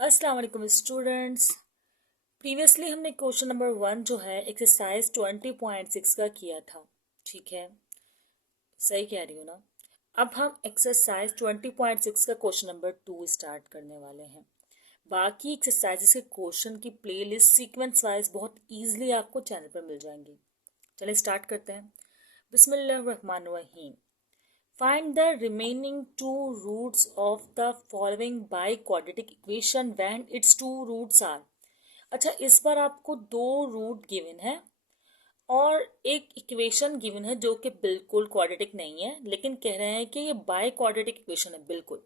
अस्सलाम वालेकुम students. Previously हमने क्वेश्चन नंबर 1 जो है एक्सरसाइज 20.6 का किया था। ठीक है, सही कह रही हूँ ना। अब हम एक्सरसाइज 20.6 का क्वेश्चन नंबर 2 स्टार्ट करने वाले हैं। बाकी एक्सरसाइजेस के क्वेश्चन की प्लेलिस्ट सीक्वेंस वाइज बहुत इजीली आपको चैनल पर मिल जाएंगी। चलिए स्टार्ट करते हैं। बिस्मिल्लाहिर्रहमानिर्रहीम। Find the remaining two roots of the following biquadratic equation when its two roots are। अच्छा, इस बार आपको दो रूट गिवन है और एक इक्वेशन गिवन है जो कि बिल्कुल क्वाड्रेटिक नहीं है, लेकिन कह रहे हैं कि ये बाय क्वाड्रेटिक इक्वेशन है। बिल्कुल।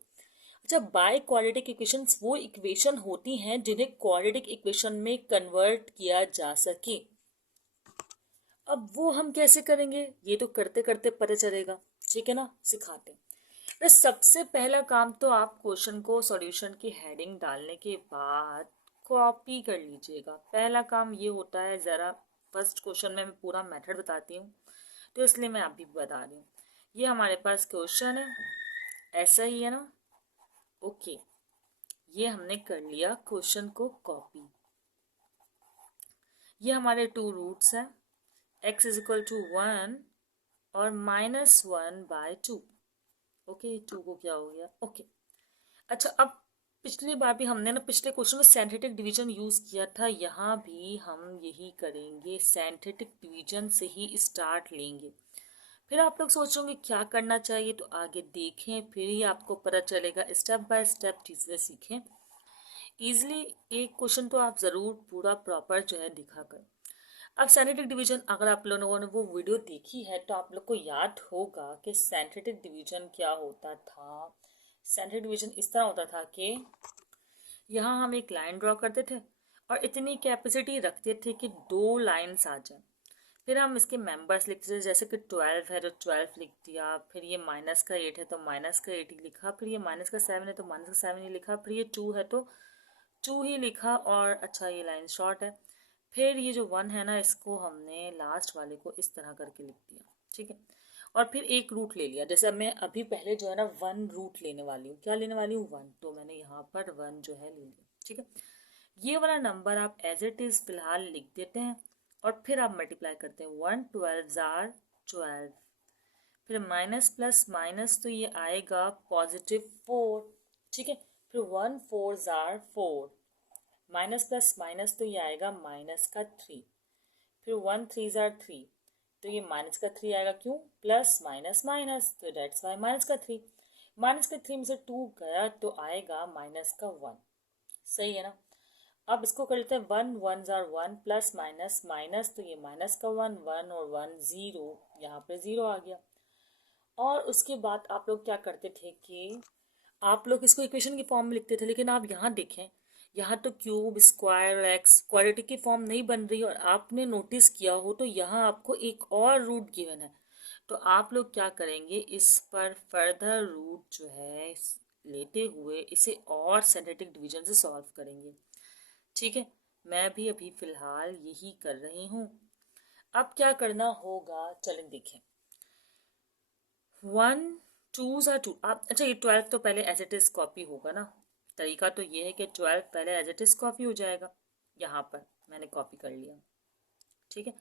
अच्छा, बाय क्वाड्रेटिक इक्वेशंस वो इक्वेशन होती हैं जिन्हें क्वाड्रेटिक इक्वेशन में कन्वर्ट किया जा सके। अब वो हम कैसे करेंगे ये तो करते करते पता चलेगा। ठीक है ना, सिखाते हैं। तो सबसे पहला काम तो आप क्वेश्चन को सॉल्यूशन की हेडिंग डालने के बाद कॉपी कर लीजिएगा। पहला काम ये होता है, ज़रा फर्स्ट क्वेश्चन में मैं पूरा मेथड बताती हूँ तो इसलिए मैं अभी बता रही हूँ। ये हमारे पास क्वेश्चन है, ऐसा ही है ना। ओके, ये हमने कर लिया क्वेश्चन को कॉपी। ये हमारे टू रूट्स हैं, x इज इक्वल टू 1 और -1/2। ओके, 2 को क्या हो गया। ओके, अच्छा, अब पिछली बार भी हमने ना पिछले क्वेश्चन में सिंथेटिक डिवीजन यूज किया था, यहाँ भी हम यही करेंगे, सिंथेटिक डिवीजन से ही स्टार्ट लेंगे। फिर आप लोग सोचोगे क्या करना चाहिए, तो आगे देखें फिर ही आपको पता चलेगा। स्टेप बाय स्टेप चीज़ें सीखें इजीली। एक क्वेश्चन तो आप ज़रूर पूरा प्रॉपर जो है दिखा कर। अब सिंथेटिक डिवीजन, अगर आप लोगों ने वो वीडियो देखी है तो आप लोग को याद होगा कि सिंथेटिक डिवीजन क्या होता था। सिंथेटिक डिवीजन इस तरह होता था कि यहाँ हम एक लाइन ड्रॉ करते थे और इतनी कैपेसिटी रखते थे कि दो लाइंस आ जाए। फिर हम इसके मेंबर्स लिखते थे, जैसे कि 12 है तो 12 लिख दिया, फिर ये -8 है तो -8 ही लिखा, फिर ये -7 है तो -7 ही लिखा, फिर ये 2 है तो 2 ही लिखा। और अच्छा, ये लाइन शॉर्ट है। फिर ये जो 1 है ना, इसको हमने लास्ट वाले को इस तरह करके लिख दिया। ठीक है, और फिर एक रूट ले लिया। जैसे मैं अभी पहले जो है ना 1 रूट लेने वाली हूँ। क्या लेने वाली हूँ? 1। तो मैंने यहाँ पर 1 जो है ले लिया। ठीक है, ये वाला नंबर आप एज इट इज़ फिलहाल लिख देते हैं और फिर आप मल्टीप्लाई करते हैं। 1 12 आर 12, फिर माइनस प्लस माइनस तो ये आएगा +4। ठीक है, फिर 1 4 जार 4, माइनस प्लस माइनस तो ये आएगा -3, फिर 1 3 जार 3 तो ये -3 आएगा। क्यों? प्लस माइनस माइनस, तो डेट्स वाई -3। -3 में से 2 गया तो आएगा -1। सही है ना। अब इसको कर लेते हैं 1 1 जार 1 प्लस माइनस माइनस, तो ये -1 1 और 1 0, यहाँ पे 0 आ गया। और उसके बाद आप लोग क्या करते थे कि आप लोग इसको इक्वेशन की फॉर्म में लिखते थे, लेकिन आप यहाँ देखें, यहाँ तो क्यूब स्क्वायर एक्स क्वाड्रेटिक की फॉर्म नहीं बन रही, और आपने नोटिस किया हो तो यहाँ आपको एक और रूट गिवन है। तो आप लोग क्या करेंगे, इस पर फर्दर रूट जो है लेते हुए इसे और सिंथेटिक डिवीजन से सॉल्व करेंगे। ठीक है, मैं भी अभी फिलहाल यही कर रही हूँ। अब क्या करना होगा, चलें देखें। 1 2 सा 2 आप, अच्छा, ये 12 तो पहले एज इट इज कॉपी होगा ना। तरीका तो ये है कि 12 पहले एज इट इज कॉपी हो जाएगा। यहाँ पर मैंने कॉपी कर लिया। ठीक है,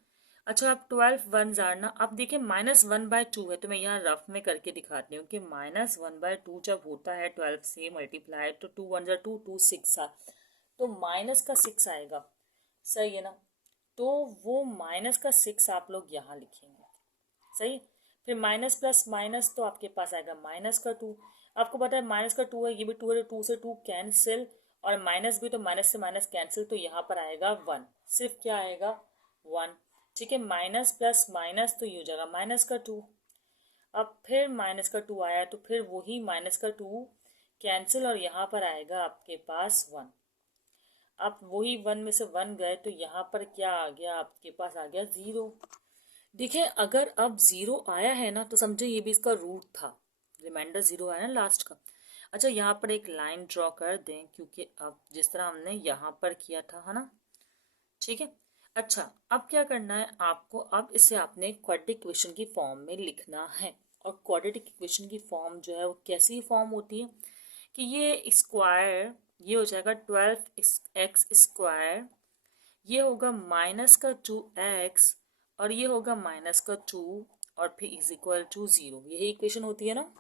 अच्छा, अब 12 1 जारना। अब देखिए -1/2 है, तो मैं यहाँ रफ में करके दिखाती हूँ कि -1/2 जब होता है 12 से मल्टीप्लाई, तो 2 1 जार 2 2 6 आ, तो माइनस का 6 आएगा। सही है ना। तो वो माइनस का 6 आप लोग यहाँ लिखेंगे। सही। फिर माइनस प्लस माइनस तो आपके पास आएगा -2। आपको पता है -2 है, ये भी 2 है, तो 2 से 2 कैंसिल, और माइनस भी तो माइनस से माइनस कैंसिल, तो यहाँ पर आएगा 1। सिर्फ क्या आएगा? 1। ठीक है, माइनस प्लस माइनस तो ये हो जाएगा -2। अब फिर -2 आया तो फिर वही -2 कैंसिल, और यहाँ पर आएगा आपके पास 1। अब वही 1 में से 1 गए तो यहाँ पर क्या आ गया, आपके पास आ गया 0। देखिए, अगर अब 0 आया है ना तो समझो ये भी इसका रूट था। रिमाइंडर 0 आया ना लास्ट का। अच्छा, यहाँ पर एक लाइन ड्रॉ कर दें, क्योंकि अब जिस तरह हमने यहाँ पर किया था, है ना। ठीक है, अच्छा, अब क्या करना है आपको, अब इसे आपने क्वाड्रेटिक इक्वेशन की फॉर्म में लिखना है। और क्वाड्रेटिक इक्वेशन की फॉर्म जो है वो कैसी फॉर्म होती है कि ये स्क्वायर ये हो जाएगा 12x², ये होगा -2x और ये होगा -2 और फिर इज इक्वल टू 0। यही इक्वेशन होती है ना।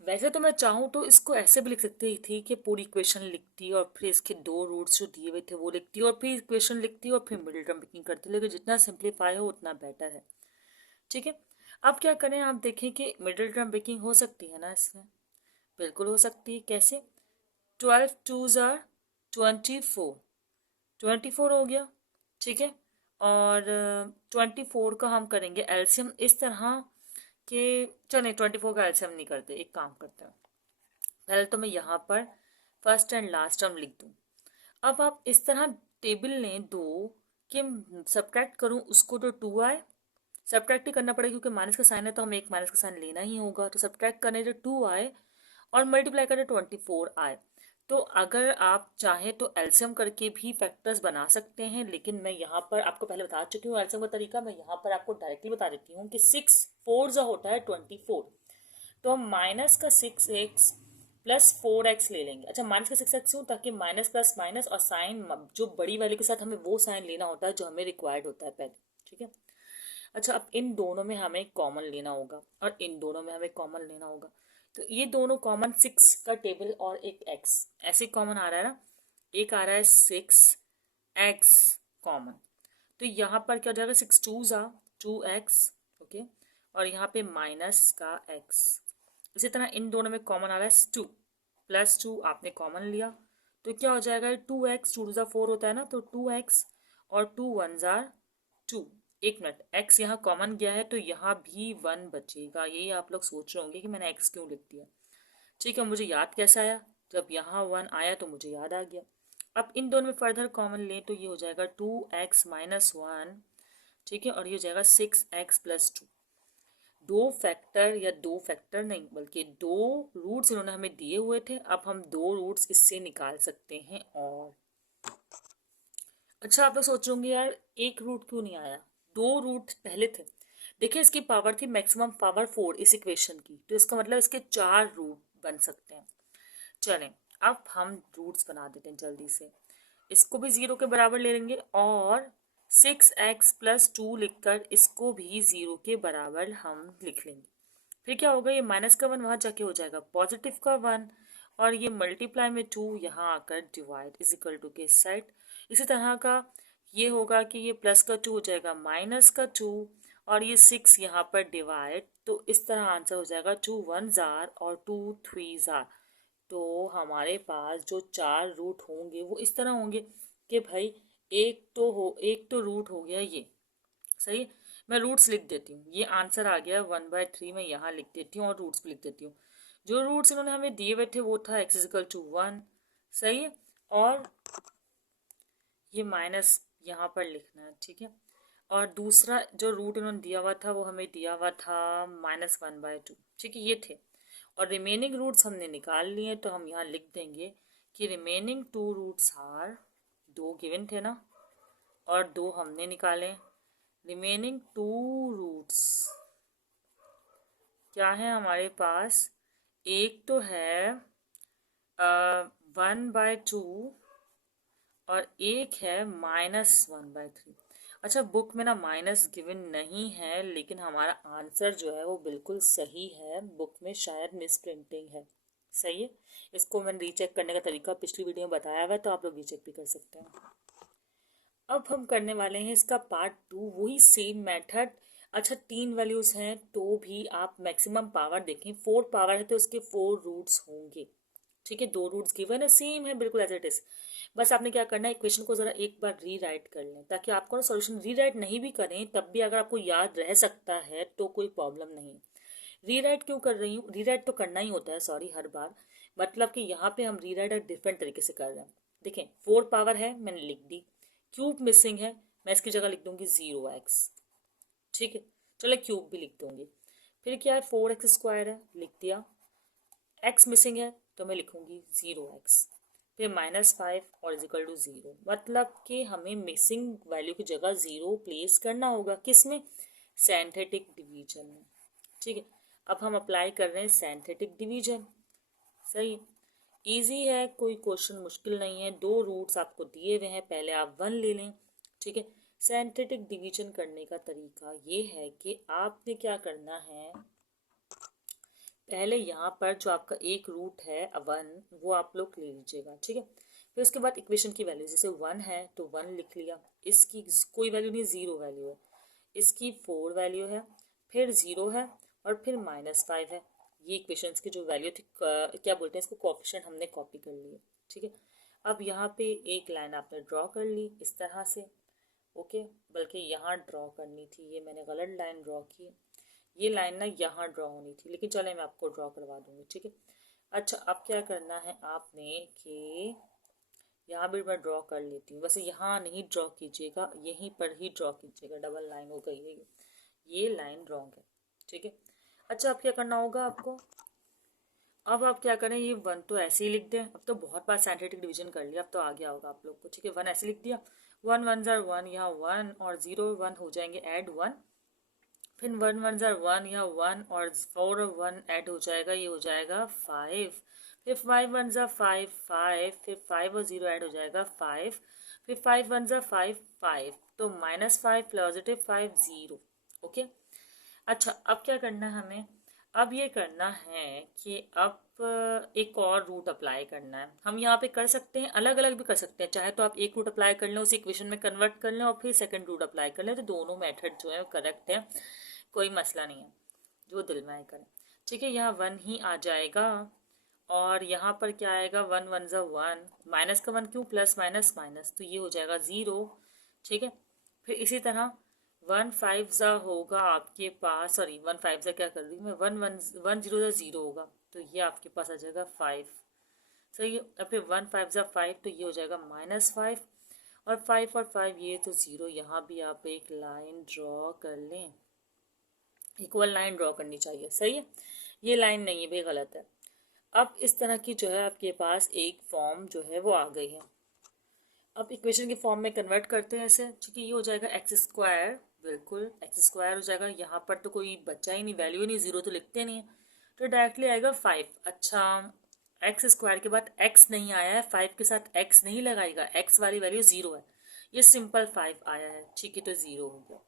वैसे तो मैं चाहूँ तो इसको ऐसे भी लिख सकती थी कि पूरी इक्वेशन लिखती और फिर इसके दो रूट्स जो दिए हुए थे वो लिखती और फिर इक्वेशन लिखती और फिर मिडिल टर्म ब्रेकिंग करती, लेकिन जितना सिंप्लीफाई हो उतना बेटर है। ठीक है, अब क्या करें, आप देखें कि मिडिल टर्म ब्रेकिंग हो सकती है ना इसमें। बिल्कुल हो सकती है। कैसे? 12 2 ज़ार 24, 24 हो गया। ठीक है, और 24 का हम करेंगे एलसीएम इस तरह कि चलो 24 का एलसीएम नहीं करते, एक काम करते हैं, पहले तो मैं यहाँ पर फर्स्ट एंड लास्ट टर्म लिख दूँ। अब आप इस तरह टेबल लें दो कि सब्ट्रैक्ट करूँ उसको तो 2 आए, सब्ट्रैक्ट ही करना पड़ेगा क्योंकि माइनस का साइन है तो हमें एक माइनस का साइन लेना ही होगा, तो सब्ट्रैक्ट करने तो 2 आए और मल्टीप्लाई करें 24 आए। तो अगर आप चाहें तो एलसीएम करके भी फैक्टर्स बना सकते हैं, लेकिन मैं यहाँ पर आपको पहले बता चुकी हूँ एलसीएम का तरीका। मैं यहाँ पर आपको डायरेक्टली बता देती हूँ कि 6 4 होता है 24, तो हम माइनस का 6x प्लस 4x ले लेंगे। अच्छा, माइनस का 6x क्यों? ताकि माइनस प्लस माइनस और साइन जो बड़ी वैल्यू के साथ हमें वो साइन लेना होता है जो हमें रिक्वायर्ड होता है पहले। ठीक है, अच्छा अब इन दोनों में हमें कॉमन लेना होगा और इन दोनों में हमें कॉमन लेना होगा। तो ये दोनों कॉमन 6 का टेबल और एक x ऐसे कॉमन आ रहा है ना, एक आ रहा है 6x कॉमन, तो यहाँ पर क्या हो जाएगा 6 2 ज़ार 2x। ओके, और यहाँ पे माइनस का x। इसी तरह इन दोनों में कॉमन आ रहा है 2 प्लस 2 आपने कॉमन लिया तो क्या हो जाएगा 2x 2 2 ज़ार 4 होता है ना, तो 2x और 2 1 ज़ार 2। एक मिनट, x यहाँ कॉमन गया है तो यहाँ भी 1 बचेगा। यही आप लोग सोच रहे होंगे कि मैंने x क्यों लिख दिया। ठीक है, मुझे याद कैसे आया? जब यहाँ 1 आया तो मुझे याद आ गया। अब इन दोनों में फर्दर कॉमन लें तो ये हो जाएगा 2x-1। ठीक है, और ये हो जाएगा 6x+2। दो फैक्टर या दो फैक्टर नहीं बल्कि दो रूट्स इन्होंने हमें दिए हुए थे, अब हम दो रूट्स इससे निकाल सकते हैं। और अच्छा, आप लोग सोच रहे होंगे यार एक रूट क्यों नहीं आया, दो रूट पहले थे। देखिए इसकी पावर थी मैक्सिमम पावर 4 इस इक्वेशन की, तो इसका मतलब इसके 4 रूट बन सकते हैं। चलें, अब हम रूट्स बना देते हैं जल्दी से। इसको भी 0 के बराबर ले लेंगे और 6x+2 लिखकर इसको भी 0 के बराबर हम लिख लेंगे। फिर क्या होगा, ये माइनस का 1 वहाँ जाके हो जाएगा पॉजिटिव का 1 और ये मल्टीप्लाई में 2 यहाँ आकर डिवाइड इज इक्वल टू के साइड। इसी तरह का ये होगा कि ये प्लस का 2 हो जाएगा माइनस का 2 और ये 6 यहाँ पर डिवाइड, तो इस तरह आंसर हो जाएगा 2 1 ज़ार और 2 3 ज़ार। तो हमारे पास जो 4 रूट होंगे वो इस तरह होंगे कि भाई एक तो रूट हो गया ये। सही है, मैं रूट्स लिख देती हूँ, ये आंसर आ गया 1/3 मैं यहाँ लिख देती हूँ और रूट्स भी लिख देती हूँ। जो रूट्स इन्होंने हमें दिए हुए थे वो था x=1। सही है, और ये माइनस यहाँ पर लिखना है। ठीक है, और दूसरा जो रूट इन्होंने दिया हुआ था वो हमें दिया हुआ था -1/2। ठीक है, ये थे और रिमेनिंग रूट्स हमने निकाल लिए, तो हम यहाँ लिख देंगे कि रिमेनिंग 2 रूट्स आर, 2 गिवन थे ना और 2 हमने निकाले। रिमेनिंग 2 रूट्स क्या है हमारे पास, एक तो है 1/2 और एक है -1/3। अच्छा, बुक में ना माइनस गिवन नहीं है लेकिन हमारा आंसर जो है वो बिल्कुल सही है, बुक में शायद मिस प्रिंटिंग है। सही है, इसको मैंने रीचेक करने का तरीका पिछली वीडियो में बताया हुआ है तो आप लोग रीचेक भी कर सकते हैं। अब हम करने वाले हैं इसका पार्ट 2, वही सेम मेथड। अच्छा, 3 वैल्यूज़ हैं तो भी आप मैक्सिमम पावर देखें, 4 पावर है तो उसके 4 रूट्स होंगे। ठीक है, 2 रूट्स गिवन है, सेम है बिल्कुल एज इट इज। बस आपने क्या करना है, इक्वेशन को ज़रा एक बार रीराइट कर लें ताकि आपको ना सॉल्यूशन रीराइट नहीं भी करें तब भी अगर आपको याद रह सकता है तो कोई प्रॉब्लम नहीं। रीराइट क्यों कर रही हूँ, रीराइट तो करना ही होता है सॉरी हर बार, मतलब कि यहाँ पे हम रीराइट डिफरेंट तरीके से कर रहे हैं। देखें 4 पावर है मैंने लिख दी, क्यूब मिसिंग है मैं इसकी जगह लिख दूंगी 0x। ठीक है, चलो क्यूब भी लिख दूंगी। फिर क्या है 4x² है लिख दिया, x मिसिंग है तो मैं लिखूंगी 0x, फिर -5 और इजिकल टू 0, मतलब कि हमें मिसिंग वैल्यू की जगह 0 प्लेस करना होगा। किस में? सिंथेटिक डिवीजन में। ठीक है, अब हम अप्लाई कर रहे हैं सिंथेटिक डिवीजन। सही, इजी है, कोई क्वेश्चन मुश्किल नहीं है। दो रूट्स आपको दिए हुए हैं, पहले आप वन ले लें, ठीक है। सिंथेटिक डिवीजन करने का तरीका ये है कि आपने क्या करना है, पहले यहाँ पर जो आपका एक रूट है वन, वो आप लोग ले लीजिएगा, ठीक है। फिर उसके बाद इक्वेशन की वैल्यू, जैसे वन है तो वन लिख लिया, इसकी कोई वैल्यू नहीं, ज़ीरो वैल्यू है, इसकी फोर वैल्यू है, फिर ज़ीरो है, और फिर -5 है। ये इक्वेशंस की जो वैल्यू थी, क्या बोलते हैं इसको, कोएफिशिएंट हमने कॉपी कर लिए, ठीक है। अब यहाँ पे एक लाइन आपने ड्रॉ कर ली इस तरह से, ओके, बल्कि यहाँ ड्रॉ करनी थी, ये मैंने गलत लाइन ड्रॉ की, ये लाइन ना यहाँ ड्रॉ होनी थी, लेकिन चले मैं आपको ड्रॉ करवा दूंगी, ठीक है। अच्छा, अब क्या करना है आपने कि यहाँ भी मैं ड्रॉ कर लेती हूँ, वैसे यहाँ नहीं ड्रॉ कीजिएगा, यहीं पर ही ड्रॉ कीजिएगा, डबल लाइन हो गई है ये लाइन रॉन्ग है, ठीक है। अच्छा, अब क्या करना होगा आपको, अब आप क्या करें, ये वन तो ऐसे ही लिख दें, अब तो बहुत बार साइंटिफिक डिवीजन कर लिया, अब तो आ गया होगा आप लोग को, ठीक है। वन ऐसे लिख दिया, वन वन ज़ार वन, यहाँ वन और ज़ीरो वन हो जाएंगे ऐड वन, फिर वन वन ज़ार वन, या वन और फोर और वन ऐड हो जाएगा, ये हो जाएगा फाइव, फिर फाइव वन ज़ा फाइव फाइव, फिर फाइव और ज़ीरो ऐड हो जाएगा फाइव, फिर फाइव वन ज़ा फाइव फाइव, तो -5 +5 ज़ीरो, ओके। अच्छा, अब क्या करना है हमें, अब ये करना है कि अब एक और रूट अप्लाई करना है। हम यहाँ पे कर सकते हैं, अलग अलग भी कर सकते हैं, चाहे तो आप एक रूट अप्लाई कर लें, उसी इक्वेशन में कन्वर्ट कर लें, और फिर सेकंड रूट अप्लाई कर लें, तो दोनों मेथड जो है करेक्ट है, कोई मसला नहीं है, जो दिल में आए करें, ठीक है। यहाँ वन ही आ जाएगा, और यहाँ पर क्या आएगा, वन वन ज़ा वन, माइनस का वन क्यों, प्लस माइनस माइनस, तो ये हो जाएगा ज़ीरो, ठीक है। फिर इसी तरह वन फाइव ज़ा होगा आपके पास, सॉरी वन फाइव ज़ा क्या कर रही हूँ मैं, वन वन वन जीरो ज़ा ज़ीरो होगा, तो ये आपके पास आ जाएगा फाइव, सही है। अब फिर वन फाइव ज़ा फाइव, तो ये हो जाएगा -5, और फाइव ये तो ज़ीरो, यहाँ भी आप एक लाइन ड्रॉ कर लें, इक्वल लाइन ड्रॉ करनी चाहिए, सही है। ये लाइन नहीं है भाई, गलत है। अब इस तरह की जो है आपके पास एक फॉर्म जो है वो आ गई है। अब इक्वेशन के फॉर्म में कन्वर्ट करते हैं इसे, ठीक है। ये हो जाएगा एक्स स्क्वायर, बिल्कुल एक्स स्क्वायर हो जाएगा, यहाँ पर तो कोई बच्चा ही नहीं, वैल्यू ही नहीं, जीरो तो लिखते नहीं है, तो डायरेक्टली आएगा फाइव। अच्छा, एक्स स्क्वायर के बाद एक्स नहीं आया है, फाइव के साथ एक्स नहीं लगाएगा, एक्स वाली वैल्यू ज़ीरो है, ये सिंपल फाइव आया है, ठीक है, तो ज़ीरो हो गया।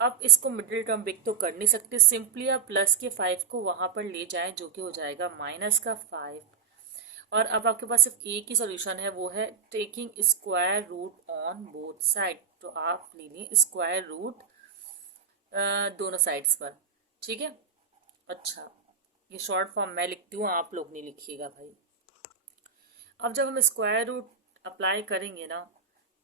अब इसको मिडिल टर्म बिग तो कर नहीं सकते, सिंपली आप प्लस के फाइव को वहाँ पर ले जाएं, जो कि हो जाएगा माइनस का फाइव, और अब आपके पास सिर्फ एक ही सॉल्यूशन है, वो है taking square root on both side, तो आप ले लें स्क्वायर रूट दोनों साइड्स पर, ठीक है। अच्छा, ये शॉर्ट फॉर्म मैं लिखती हूँ, आप लोग नहीं लिखिएगा भाई। अब जब हम स्क्वायर रूट अप्लाई करेंगे ना,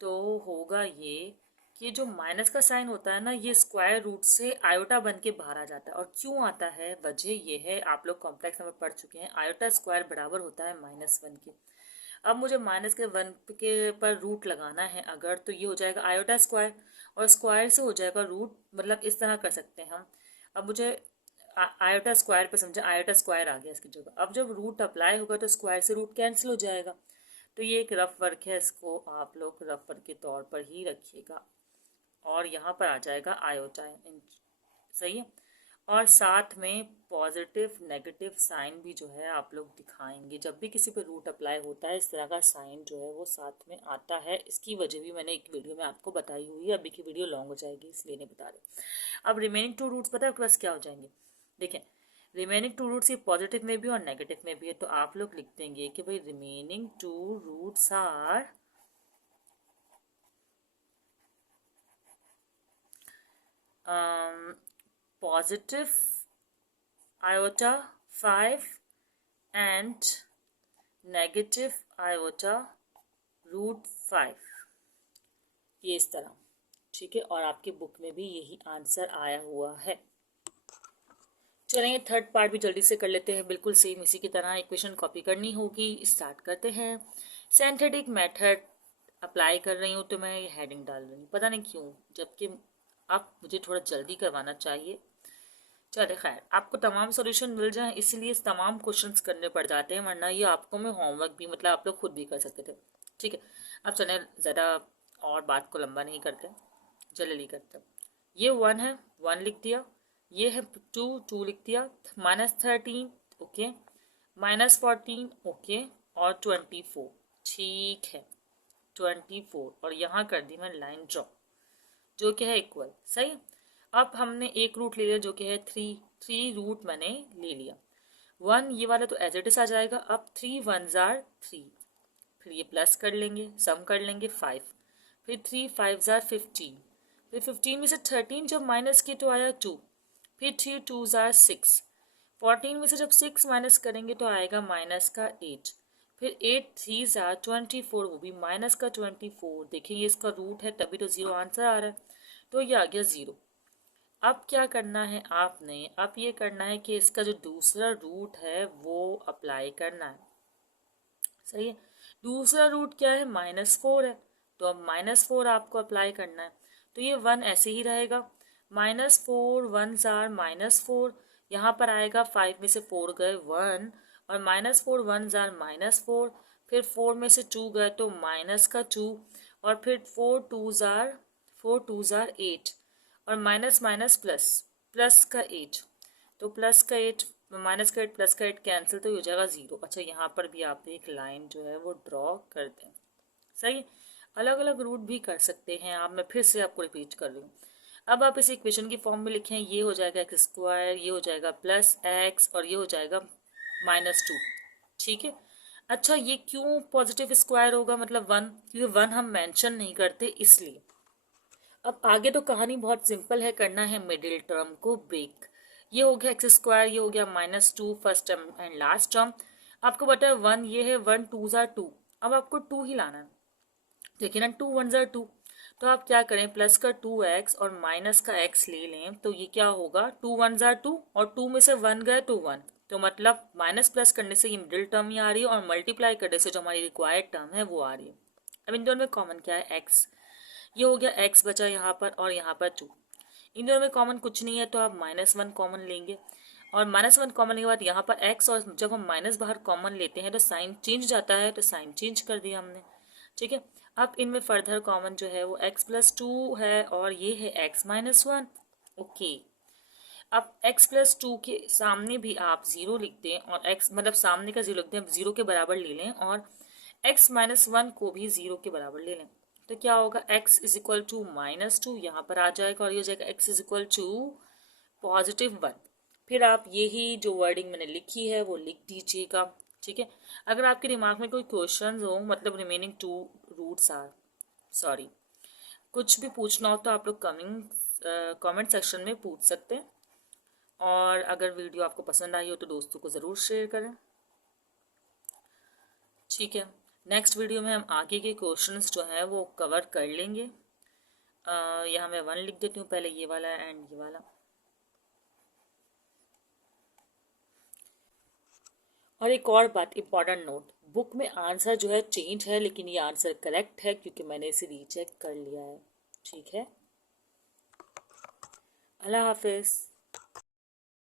तो होगा ये कि जो माइनस का साइन होता है ना, ये स्क्वायर रूट से आयोटा बन के बाहर आ जाता है, और क्यों आता है, वजह ये है, आप लोग कॉम्प्लेक्स नंबर पढ़ चुके हैं, आयोटा स्क्वायर बराबर होता है -1 के। अब मुझे माइनस के वन के पर रूट लगाना है अगर, तो ये हो जाएगा आयोटा स्क्वायर, और स्क्वायर से हो जाएगा रूट, मतलब इस तरह कर सकते हैं हम। अब मुझे आयोटा स्क्वायर पे समझा, आयोटा स्क्वायर आ गया इसकी जगह, अब जब रूट अप्लाई होगा तो स्क्वायर से रूट कैंसिल हो जाएगा, तो ये एक रफ वर्क है, इसको आप लोग रफ वर्क के तौर पर ही रखिएगा, और यहाँ पर आ जाएगा आयोटा, सही है। और साथ में पॉजिटिव नेगेटिव साइन भी जो है आप लोग दिखाएंगे, जब भी किसी पे रूट अप्लाई होता है इस तरह का साइन जो है वो साथ में आता है, इसकी वजह भी मैंने एक वीडियो में आपको बताई हुई है, अभी की वीडियो लॉन्ग हो जाएगी इसलिए नहीं बता रहे। अब रिमेनिंग टू रूट्स पता है आपके पास क्या हो जाएंगे, देखें, रिमेनिंग टू रूट्स ये पॉजिटिव में भी और नेगेटिव में भी है, तो आप लोग लिख देंगे कि भाई remaining two roots are positive iota 5 and negative iota √5, ये इस तरह, ठीक है। और आपकी बुक में भी यही आंसर आया हुआ है। चलेंगे थर्ड पार्ट भी जल्दी से कर लेते हैं, बिल्कुल सेम इसी की तरह इक्वेशन कॉपी करनी होगी। स्टार्ट करते हैं। सिंथेटिक मेथड अप्लाई कर रही हूँ तो मैं ये हेडिंग डाल रही हूँ, पता नहीं क्यों, जबकि आप मुझे थोड़ा जल्दी करवाना चाहिए। चले खैर, आपको तमाम सॉल्यूशन मिल जाए इसलिए तमाम क्वेश्चंस करने पड़ जाते हैं, वरना ये आपको मैं होमवर्क भी, मतलब आप लोग खुद भी कर सकते थे, ठीक है। अब चलें, ज़्यादा और बात को लंबा नहीं करते, जल्दी करते। ये वन है, वन लिख दिया, ये है टू, टू लिख दिया, -13, ओके। -14 ओके, और 24 ठीक है, 24 और यहाँ कर दी मैं लाइन ड्रॉ जो कि है इक्वल, सही। अब हमने एक रूट ले लिया जो कि है 3 रूट मैंने ले लिया। 1 ये वाला तो एज इट इज आ जाएगा। अब 3 1s are 3, फिर ये प्लस कर लेंगे, सम कर लेंगे 5, फिर 3 5s are 15, फिर 15 में से 13 जब माइनस की तो आया 2, फिर 3 2s are 6, 14 में से जब 6 माइनस करेंगे तो आएगा माइनस का 8, फिर 8 3s are 24, वो भी माइनस का 24। देखेंगे इसका रूट है तभी तो 0 आंसर आ रहा है, तो ये आ गया 0। अब क्या करना है आपने, अब ये करना है कि इसका जो दूसरा रूट है वो अप्लाई करना है, सही है। दूसरा रूट क्या है, -4 है, तो अब -4 आपको अप्लाई करना है। तो ये 1 ऐसे ही रहेगा, -4 1s are -4, यहाँ पर आएगा 5 में से 4 गए 1, और -4 1s are -4, फिर 4 में से 2 गए तो माइनस का 2, और फिर 4 2s are 8, और माइनस माइनस प्लस, प्लस का 8, तो प्लस का 8 माइनस का 8 प्लस का 8 कैंसिल, तो हो जाएगा 0। अच्छा यहाँ पर भी आप एक लाइन जो है वो ड्रॉ कर दें, सही। अलग अलग रूट भी कर सकते हैं आप, मैं फिर से आपको रिपीट कर रही हूँ। अब आप इसे इक्वेशन की फॉर्म में लिखें, ये हो जाएगा x², ये हो जाएगा +x, और ये हो जाएगा -2, ठीक है। अच्छा ये क्यों पॉजिटिव स्क्वायर होगा, मतलब 1, क्योंकि 1 हम मेंशन नहीं करते इसलिए। अब आगे तो कहानी बहुत सिंपल है, करना है मिडिल टर्म को ब्रेक। ये हो गया x², ये हो गया -2 first term and last term. आपको बता है 1 ये है, 1 2s are 2, अब आपको 2 ही लाना है, देखिए ना 2 1s are 2, तो आप क्या करें, प्लस का 2x और माइनस का x ले लें, तो ये क्या होगा, 2 1s are 2, और 2 में से 1 गए तो 1, तो मतलब माइनस प्लस करने से ये मिडिल टर्म ही आ रही है, और मल्टीप्लाई करने से जो हमारी रिक्वायर्ड टर्म है वो आ रही है। अब इन दोनों में कॉमन क्या है, x, ये हो गया x बचा यहाँ पर, और यहाँ पर 2, इन दोनों में कॉमन कुछ नहीं है, तो आप -1 कॉमन लेंगे, और -1 कॉमन लेने के बाद यहाँ पर x, और जब हम माइनस बाहर कॉमन लेते हैं तो साइन चेंज जाता है, तो साइन चेंज कर दिया हमने, ठीक है। अब इनमें फर्दर कॉमन जो है वो x+2 है, और ये है x-1, ओके। अब x+2 के सामने भी आप 0 लिख दें, और x मतलब सामने का 0 लिख दें, 0 के बराबर ले लें, और x-1 को भी 0 के बराबर ले लें, तो क्या होगा, x = -2 यहाँ पर आ जाएगा, और ये हो जाएगा x = +1। फिर आप यही जो वर्डिंग मैंने लिखी है वो लिख दीजिएगा, ठीक है। अगर आपके दिमाग में कोई क्वेश्चन हो, मतलब रिमेनिंग 2 रूट्स आर, सॉरी, कुछ भी पूछना हो तो आप लोग कमेंट सेक्शन में पूछ सकते हैं, और अगर वीडियो आपको पसंद आई हो तो दोस्तों को ज़रूर शेयर करें, ठीक है। नेक्स्ट वीडियो में हम आगे के क्वेश्चंस जो हैं वो कवर कर लेंगे। यहाँ मैं 1 लिख देती हूँ पहले, ये वाला एंड ये वाला। और एक और बात, इम्पॉर्टेंट नोट, बुक में आंसर जो है चेंज है, लेकिन ये आंसर करेक्ट है क्योंकि मैंने इसे रीचेक कर लिया है, ठीक है। अल्लाह हाफिज़।